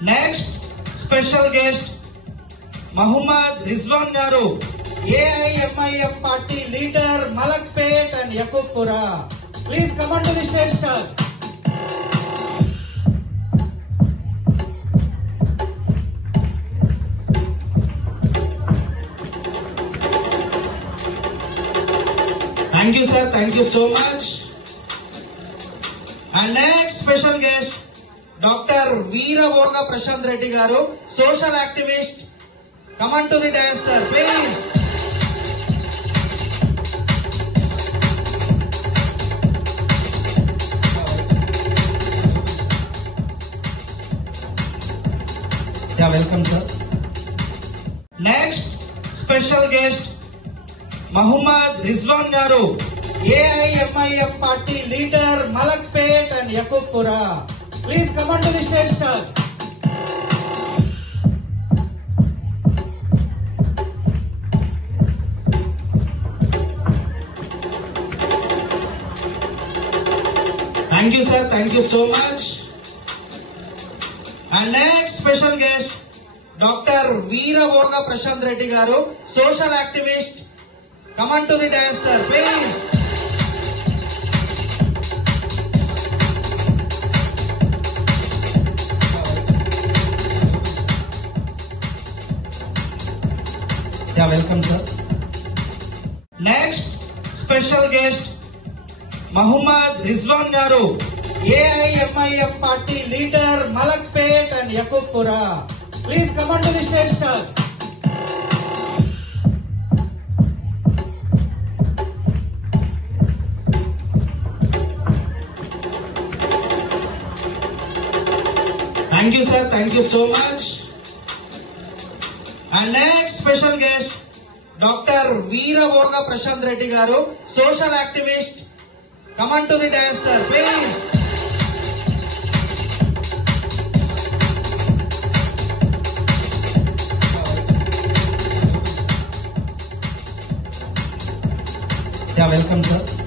Next special guest Muhammad Rizwan Garu, AIMIF party leader, Malakpet and Yakubpura. Please come on to the stage, sir. Thank you, sir. Thank you so much. And next special guest, Dr. Veera Voga Prashant Reddy Garu, social activist. Come on to the dais, sir, please. Yeah, welcome, sir. Next special guest, Muhammad Rizwan Garu, AIMIF party leader, Malakpet and Yakubpura. Please come on to the stage, sir. Thank you, sir. Thank you so much. And next special guest, Dr. Veera Voga Prashant Reddy Garu, social activist. Come on to the dais, sir, please. Yeah, welcome, sir. Next special guest, Muhammad Rizwan Garu, AIMIF party leader, Malakpet and Yakubpura. Please come on to the stage, sir. Thank you, sir. Thank you so much. And next special guest, Dr. Veera Voga Prashant Reddy Garu, social activist. Come on to the dais, sir, please. Yeah, welcome, sir.